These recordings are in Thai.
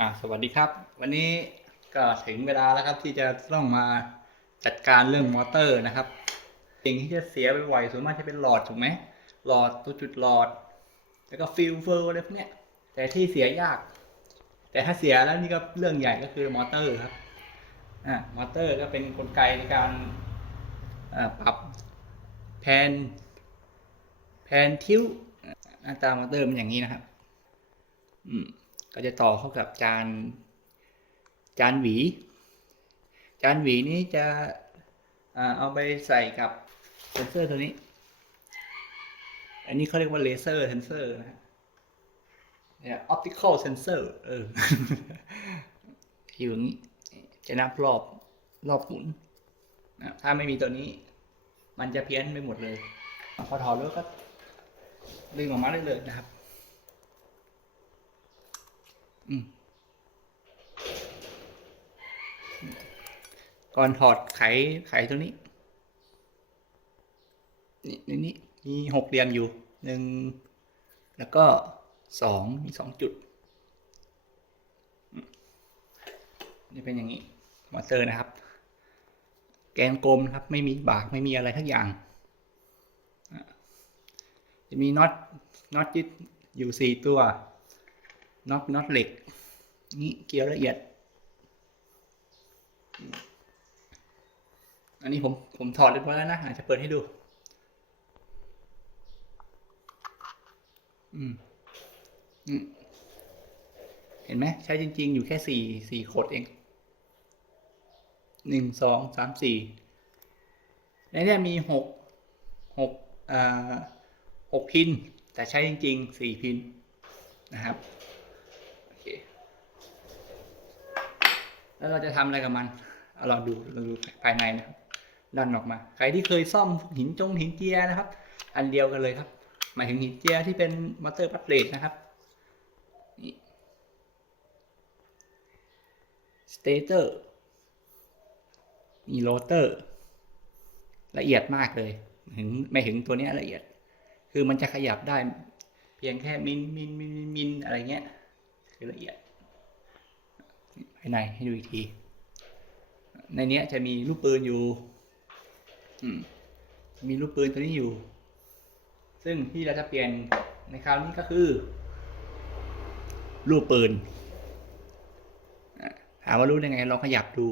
อ่าสวัสดีครับ วันนี้ก็ถึงเวลาแล้วครับ ที่จะต้องมาจัดการเรื่องมอเตอร์นะครับสิ่งที่จะเสียไปบ่อยส่วนมากจะเป็นหลอดถูกไหมหลอดตัวจุดหลอด แล้วก็ฟิลเฟอร์อะไรพวกเนี้ย แต่ที่เสียยาก แต่ถ้าเสียแล้วนี่ก็เรื่องใหญ่ก็คือมอเตอร์ครับอ่ามอเตอร์ก็เป็นนกลไกในการอ่าปรับแผนแผนทิ้วหน้าตามอเตอร์มันอย่างนี้นะครับ อืม ก็จะต่อเข้ากับจานจานหวี จานหวีนี้จะอเอาไปใส่กับเซนเซอร์ตัวนี้ อันนี้เขาเรียกว่าเลเซอร์เซนเซอร์นะฮะเนี่ยออปติคอลเซนเซอร์เอออยู่อย่างนี้จะนับรอบรอบหมุนนะถ้าไม่มีตัวนี้ มันจะเพี้ยนไปหมดเลย พอถอดแล้วก็ดึงออกมาได้เลยนะครับ ก่อนถอดไขไขตัวนี้ นี่ในนี้มีหกเหลี่ยมอยู่หนึ่งแล้วก็สองมีสองจุด นี่เป็นอย่างนี้มอเตอร์นะครับ แกนกลมครับไม่มีบากไม่มีอะไรทั้งอย่าง จะมีน็อตน็อตยึดอยู่สี่ตัว น็อตน็อตเหล็ก นี่เกลียวละเอียด อันนี้ผมผมถอดเรียบร้อยแล้วนะอาจจะเปิดให้ดู อืมอืมเห็นไหมใช้จริง ๆ อยู่แค่สี่สี่ขดเองหนึ่งสองสามสี่ในเนี้มีหกหกอ่าหกพิน แต่ใช้จริงๆสี่พินนะครับ โอเค แล้วเราจะทำอะไรกับมันเอาเราดูเราดูภายในนะครับดันออกมา ใครที่เคยซ่อมหินจงหินเจียนะครับ อันเดียวกันเลยครับ หมายถึงหินเจียที่เป็นมอเตอร์พัดเลทนะครับนี่สเตเตอร์มีโรเตอร์ ละเอียดมากเลย ถึงไม่ถึงตัวนี้ละเอียด คือมันจะขยับได้ เพียงแค่มินมินมินมินมินอะไรเงี้ย คือละเอียด ภายในให้ดูอีกที ในเนี้ยจะมีลูกปืนอยู่มีลูกปืนตัวนี้อยู่ ซึ่งที่เราจะเปลี่ยนในคราวนี้ก็คือลูกปืนถามว่ารู้ได้ไงลองขยับดู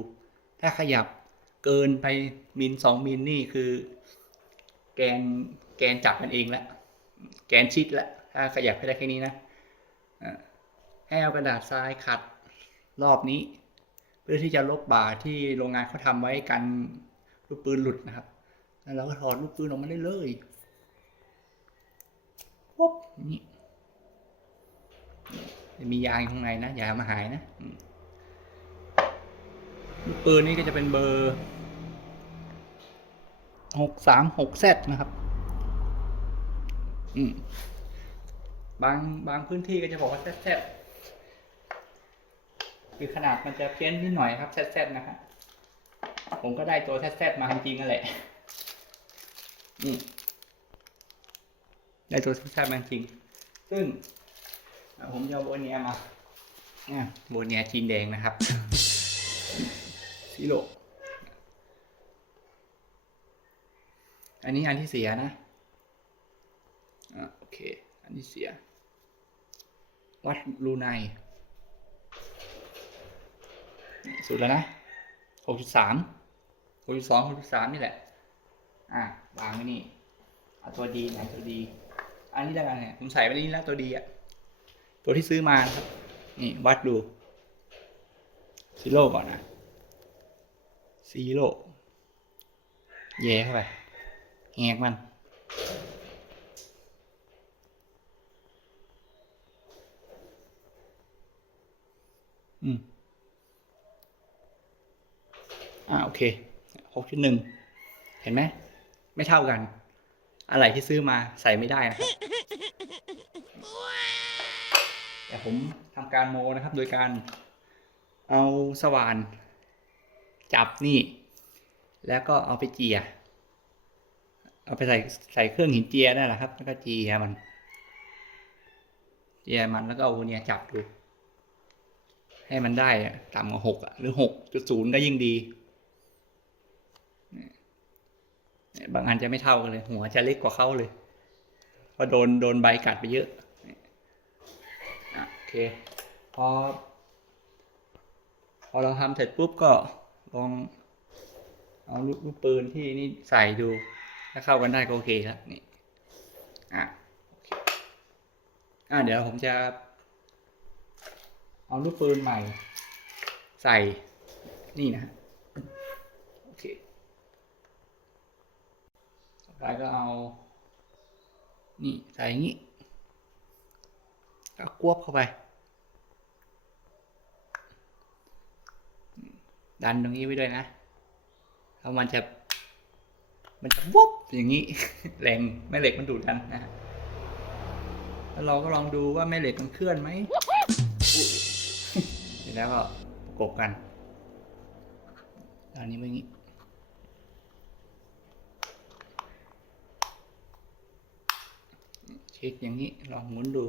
ถ้าขยับเกินไปมิลสองมิลนี่คือ แกนแกนจับมันเองแล้วแกนชิดแล้วถ้าขยับไปได้แค่นี้นะให้เอากระดาษทรายขัด รอบนี้ เพื่อที่จะลบบาที่โรงงานเขาทำไว้กันลูกปืนหลุดนะครับ แล้วเราก็ถอดลูกปืนออกมาได้เลยปุ๊บนี่มียางอยู่ข้างในนะอย่ามาหายนะลูกปืนนี่ก็จะเป็นเบอร์หกสามหกเซตนะครับ อืมบางบางพื้นที่ก็จะบอกว่าเซตเซต คือขนาดมันจะเพี้ยนนิดหน่อยครับแซดๆนะครับผมก็ได้ตัวแซดๆมาจริงๆนั่นแหละนี่ได้ตัวแซดๆมาจริง ซึ่ง ผมจะเอาโบเนียมาอะโบเนียจีนแดงนะครับซิโลอันนี้อันที่เสียนะอะโอเค อันที่เสีย วัดรูไน สุดแล้วนะหกจุดสามหกจุดสองหกจุดสามนี่แหละ อะวางไว้นี่เอาตัวดีไหนตัวดี อันนี้แล้วกันเนี่ยผมใส่ไว้นี่แล้วตัวดีอะ ตัวที่ซื้อมาครับ นี่วัดดูซีโร่ก่อนนะซีโร่แย่เข้าไปแหกมันอืม อ่าโอเคหกจุดหนึ่งเห็นไหมไม่เท่ากัน อะไรที่ซื้อมาใส่ไม่ได้นะครับแต่ผมทำการโมนะครับ โดยการเอาสว่าน จับนี่ แล้วก็เอาไปเจีย เอาไปใส่ใส่เครื่องหินเจียนั่นแหละครับ แล้วก็เจียมัน เจียมันแล้วก็เอาเนี่ยจับดู ให้มันได้ต่ำกว่าหกหรือหกจุดศูนย์ก็ยิ่งดีเนี่ย บางอันจะไม่เท่ากันเลย หัวจะเล็กกว่าเขาเลยเพราะโดนโดนใบกัดไปเยอะโอเคพอพอเราทำเสร็จปุ๊บก็ลองเอาลูกปืนที่นี่ใส่ดู ถ้าเข้ากันได้ก็โอเคครับนี่อะอะเดี๋ยวผมจะเอาลูกปืนใหม่ ใส่นี่นะฮะโอเค ต่ก็เอา นี่ใส่อย่างนี้ก็ควบเข้าไป ดันตรงนี้ไว้ด้วยนะเพราะมันจะ มันจะวุบอย่างนี้ แรงแม่เหล็กมันดูดดันนะแล้วเราก็ลองดูว่าแม่เหล็กมันเคลื่อนไหมเสร็จแล้วก็ประกบกันอันนี้ไว้อย่าง เช็คอย่างนี้ลองหมุนดู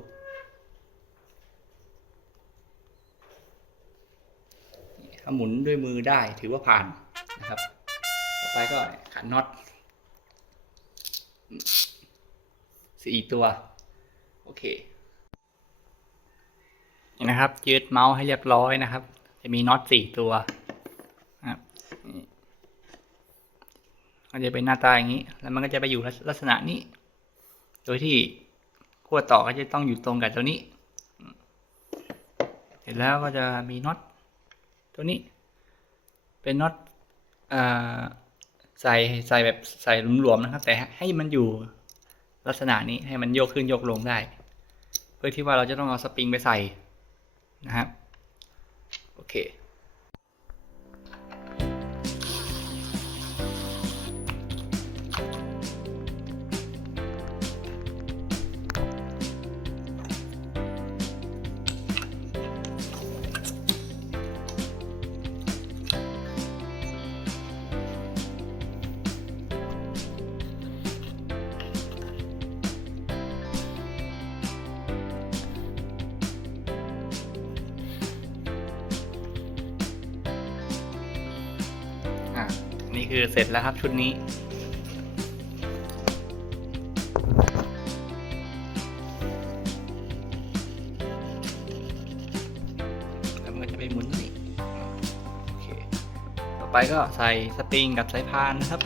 ถ้าหมุนด้วยมือได้ถือว่าผ่านนะครับ ต่อไปก็ขันน็อตสี่ตัว โอเคนี่นะครับ ยืดเมาส์ให้เรียบร้อยนะครับ จะมีน็อตสี่ตัวนะครับนี่ก็จะเป็นหน้าตาอย่างนี้ แล้วมันก็จะไปอยู่ลักษณะนี้ โดยที่ ขั้วต่อก็จะต้องอยู่ตรงกับตัวนี้ เสร็จแล้วก็จะมีน็อตตัวนี้ เป็นน็อตใส่ใส่แบบใส่หลวมๆนะครับ แต่ให้มันอยู่ลักษณะนี้ให้มันโยกขึ้นโยกลงได้ เพื่อที่ว่าเราจะต้องเอาสปริงไปใส่นะครับ โอเค นี่คือเสร็จแล้วครับชุดนี้ แล้วมันก็จะไปหมุนนี่ โอเค ต่อไปก็ใส่สปริงกับสายพานนะครับ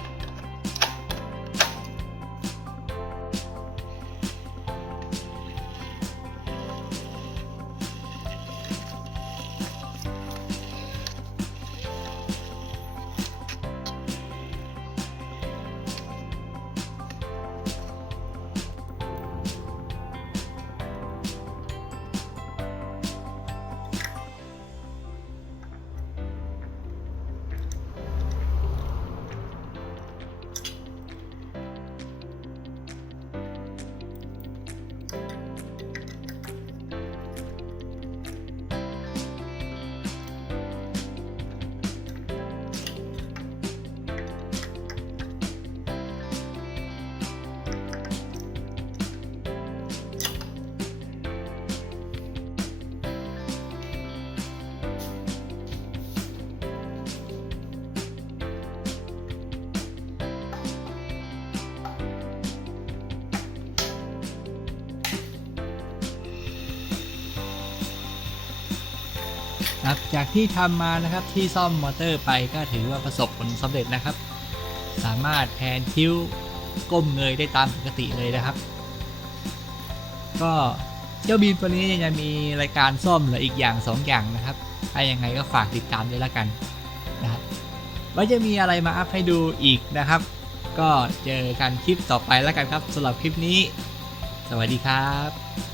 ครับจากที่ทำมานะครับที่ซ่อมมอเตอร์ไปก็ถือว่าประสบผลสำเร็จนะครับ สามารถแทนคิ้วก้มเงยได้ตามปกติเลยนะครับ ก็เจ้าบีมตัวนี้ยังมีรายการซ่อมเหลืออีกอย่าง 2 อย่างนะครับถ้ายังไงก็ฝากติดตามด้วยละกันนะครับว่าจะมีอะไรมาอัพให้ดูอีกนะครับ ก็เจอกันคลิปต่อไปแล้วกันครับสำหรับคลิปนี้ สวัสดีครับ